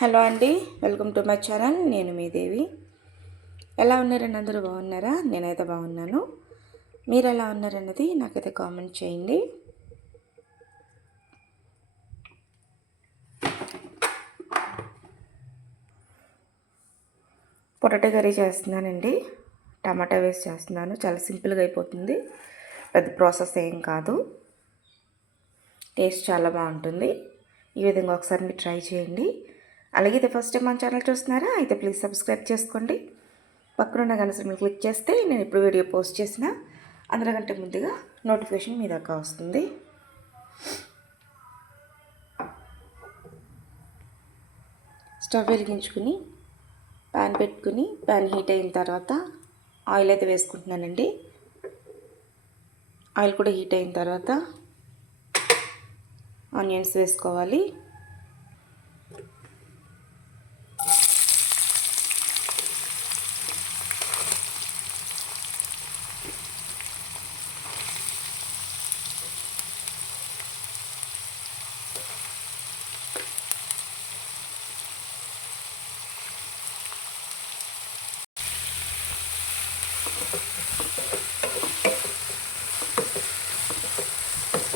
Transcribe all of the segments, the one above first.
Hello అండి welcome to my channel నేను మీ దేవి. ఎలా ఉన్నారండి అందరూ బాగున్నారా? నేనైతే బాగున్నాను. మీరు ఎలా ఉన్నారన్నది నాకైతే కామెంట్ చేయండి. పొటాటో కర్రీ చేస్తున్నానండి. టమాటా వేసి చేస్తున్నాను. చాలా సింపుల్గా అయిపోతుంది. పెద్ద ప్రాసెస్ ఏం కాదు. టేస్ట్ చాలా బాగుంటుంది. ఈ విధంగా ఒకసారి మీరు ట్రై చేయండి. అలాగే ఇది ఫస్ట్ టైం మన ఛానల్ చూస్తున్నారా అయితే ప్లీజ్ సబ్స్క్రైబ్ చేసుకోండి. పక్కన ఉన్న మీరు క్లిక్ చేస్తే నేను ఇప్పుడు వీడియో పోస్ట్ చేసిన అందరికంటే ముందుగా నోటిఫికేషన్ మీ దాకా వస్తుంది. స్టవ్ వెలిగించుకుని ప్యాన్ పెట్టుకుని ప్యాన్ హీట్ అయిన తర్వాత ఆయిల్ అయితే వేసుకుంటున్నానండి. ఆయిల్ కూడా హీట్ అయిన తర్వాత ఆనియన్స్ వేసుకోవాలి.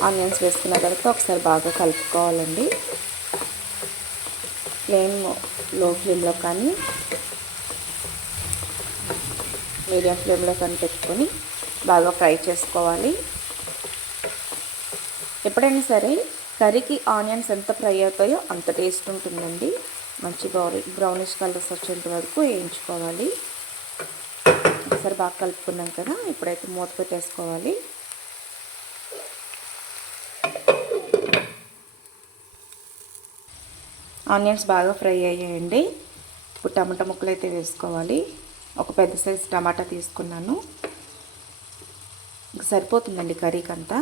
ఆనియన్స్ వేసుకున్న తర్వాత ఒకసారి బాగా కలుపుకోవాలండి. ఫ్లేమ్లో ఫ్లేమ్లో కానీ మీడియం ఫ్లేమ్లో కానీ పెట్టుకొని బాగా ఫ్రై చేసుకోవాలి. ఎప్పుడైనా సరే కర్రీకి ఆనియన్స్ ఎంత ఫ్రై అవుతాయో అంత టేస్ట్ ఉంటుందండి. మంచి బ్రౌని బ్రౌనిష్ కలర్స్ వచ్చేంత వరకు వేయించుకోవాలి. ఒకసారి బాగా కలుపుకున్నాం కదా ఇప్పుడైతే మూత పెట్టేసుకోవాలి. ఆనియన్స్ బాగా ఫ్రై అయ్యాయండి. ఇప్పుడు టమాటా ముక్కలు అయితే వేసుకోవాలి. ఒక పెద్ద సైజు టమాటా తీసుకున్నాను. సరిపోతుందండి కర్రీకి అంతా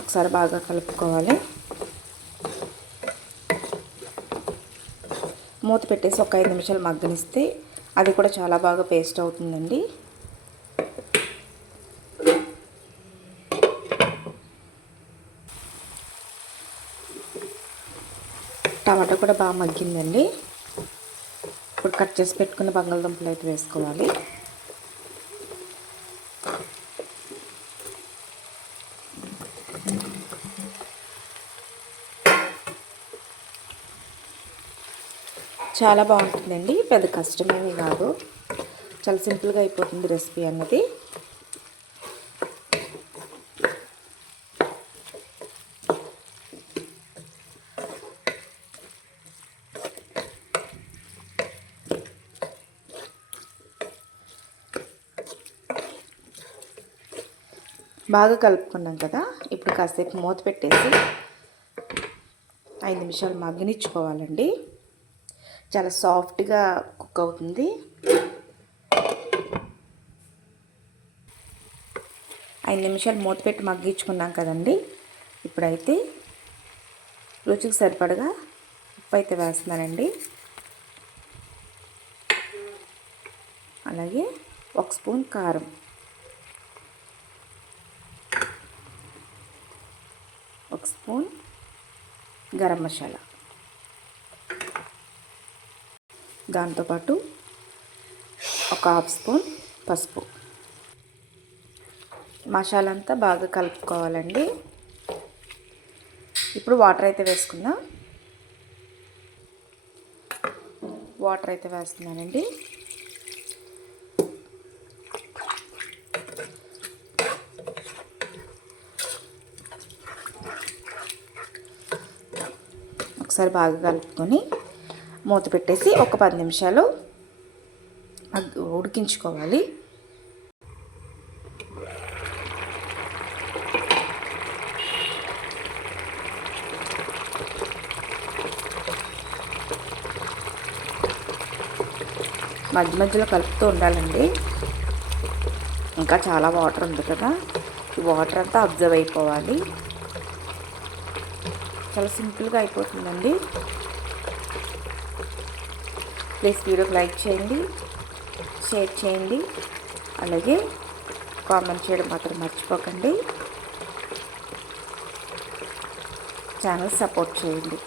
ఒకసారి బాగా కలుపుకోవాలి. మూత పెట్టేసి ఒక ఐదు నిమిషాలు మగ్గనిస్తే అది కూడా చాలా బాగా పేస్ట్ అవుతుందండి. టమాటా కూడా బాగా మగ్గిందండి. ఇప్పుడు కట్ చేసి పెట్టుకున్న బంగాళదుంపలు అయితే వేసుకోవాలి. చాలా బాగుంటుందండి. పెద్ద కష్టమేమీ కాదు. చాలా సింపుల్గా అయిపోతుంది రెసిపీ అన్నది. బాగా కలుపుకున్నాం కదా. ఇప్పుడు కాసేపు మూత పెట్టేసి ఐదు నిమిషాలు మగ్గనిచ్చుకోవాలండి. చాలా సాఫ్ట్గా కుక్ అవుతుంది. ఐదు నిమిషాలు మూత పెట్టి మగ్గించుకున్నాం కదండి. ఇప్పుడైతే రుచికి సరిపడగా ఉప్పు అయితే వేస్తున్నానండి. అలాగే ఒక స్పూన్ కారం. ఒక స్పూన్ గరం మసాలా. దాంతోపాటు ఒక హాఫ్ స్పూన్ పసుపు. మసాలా అంతా బాగా కలుపుకోవాలండి. ఇప్పుడు వాటర్ అయితే వేసుకుందాం. వాటర్ అయితే వేస్తున్నానండి. ఒకసారి బాగా కలుపుకొని మూత పెట్టేసి ఒక పది నిమిషాలు ఉడికించుకోవాలి. మధ్య మధ్యలో కలుపుతూ ఉండాలండి. ఇంకా చాలా వాటర్ ఉంది కదా. ఈ వాటర్ అంతా అబ్జర్వ్ అయిపోవాలి. చాలా సింపుల్గా అయిపోతుందండి. ప్లీజ్ వీడియోకి లైక్ చేయండి షేర్ చేయండి అలాగే కామెంట్ చేయడం మాత్రం మర్చిపోకండి. ఛానల్ సపోర్ట్ చేయండి.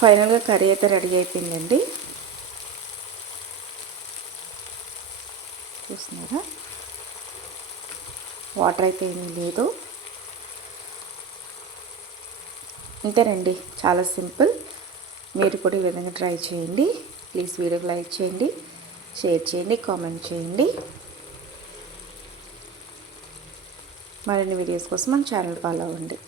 ఫైనల్గా కర్రీ అయితే రెడీ అయిపోయిందండి. చూస్తున్నారా? వాటర్ అయితే ఏమీ లేదు. ఇంతేనండి చాలా సింపుల్. మీరు కూడా ఈ విధంగా ట్రై చేయండి. ప్లీజ్ వీడియోకి లైక్ చేయండి. షేర్ చేయండి. కామెంట్ చేయండి. మరిన్ని వీడియోస్ కోసం మన ఛానల్ ఫాలో అవ్వండి.